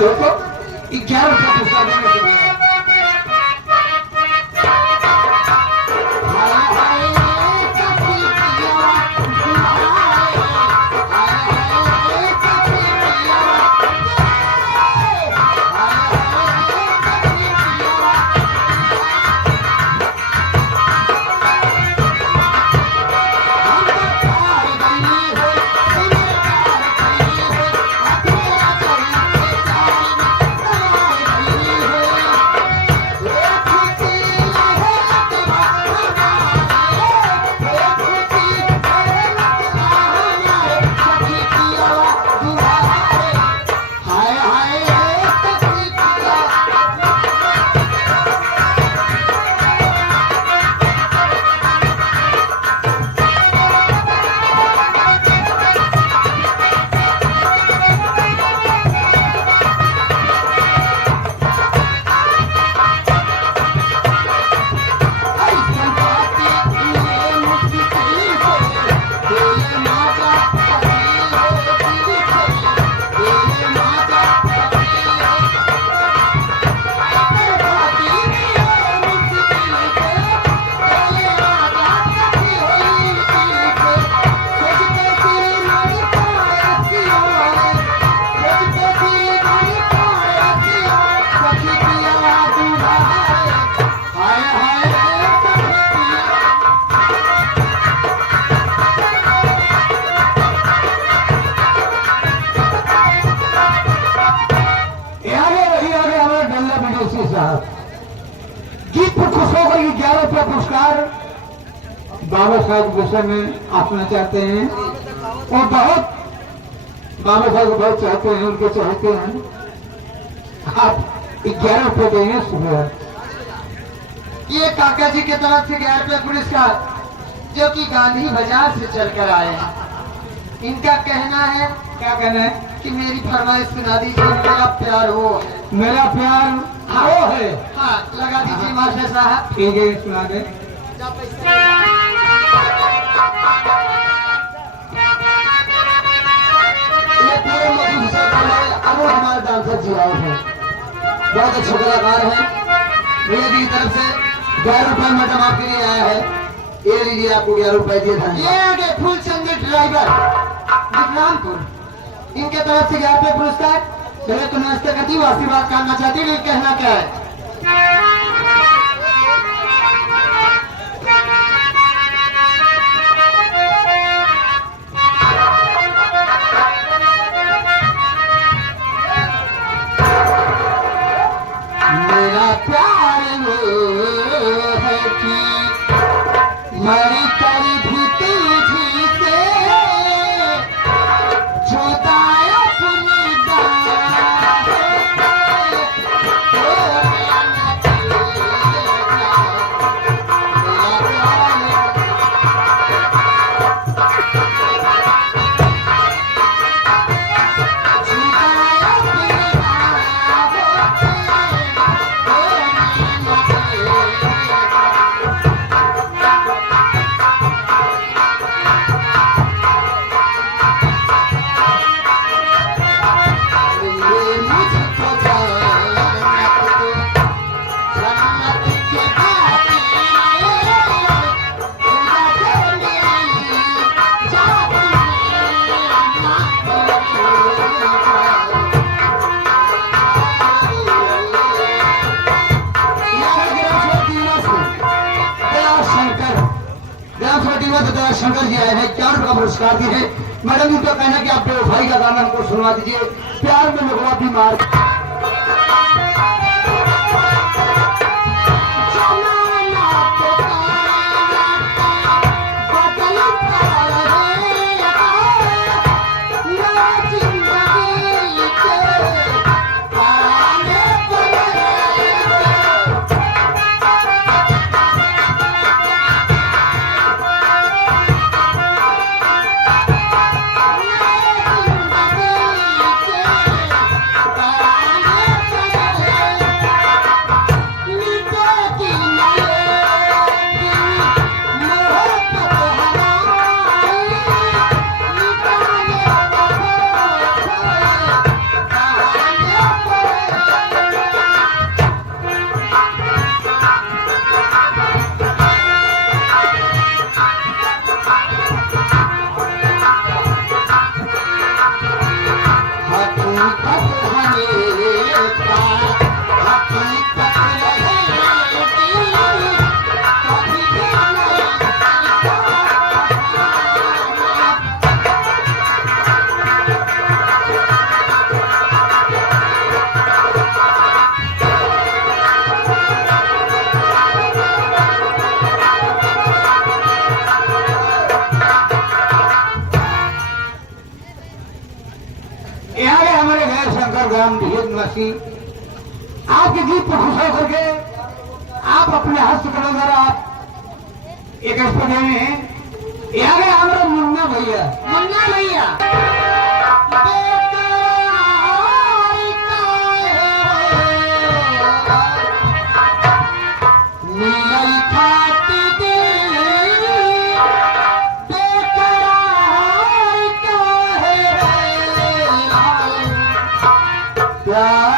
देखो 11 रुपया पुरस्कार देने के लिए गीत पर खुश होकर ये 11 रुपया पुरस्कार बाबा साहब गुस्सा में आपना चाहते हैं और बहुत बाबा साहब को बहुत चाहते हैं, उनके चाहते हैं। आप 11 रुपये देंगे सुबह। ये काका जी की तरफ से 11 रुपये पुरस्कार जो कि गांधी बाजार से चलकर आए हैं। इनका कहना है, क्या कहना है कि मेरी फरमाइश सुना दीजिए, मेरा प्यार वो है। मेरा प्यार वो है। हाँ लगा दीजिए मास्टर साहब। ठीक है सुना दे। ये पूरे मधुर से अब हमारे डांसर जी आए हैं, बहुत अच्छे कलाकार हैं। भैया जी की तरफ से 11 रुपये मैडम आपके लिए आया है। ये लीजिए, आपको 11 रुपये दिए धन्यवाद। ये आगे फूलचंद ड्राइवर विक्रमपुर, इनके तरफ से 11 रुपये पुरस्कार। पहले तो नमस्ते करती हूँ, आशीर्वाद करना चाहती हूँ। कहना क्या है? मेरा प्यार वो है कि मरी करी भी तुझी से छुदाए अपनी शंकर जी आए हैं, 4 रुपये का पुरस्कार दिए हैं। मैडम जी तो कहना कि आप बेवफाई का गाना हमको सुनवा दीजिए, प्यार में लगवा बीमार। ग्राम ढेर निवासी आपके गीत पर खुश होकर के आप अपने हस्तकला द्वारा आप एक इस पर दे रहे हैं। ये आ गए हमारा मुन्ना भैया। मुन्ना भैया प्यार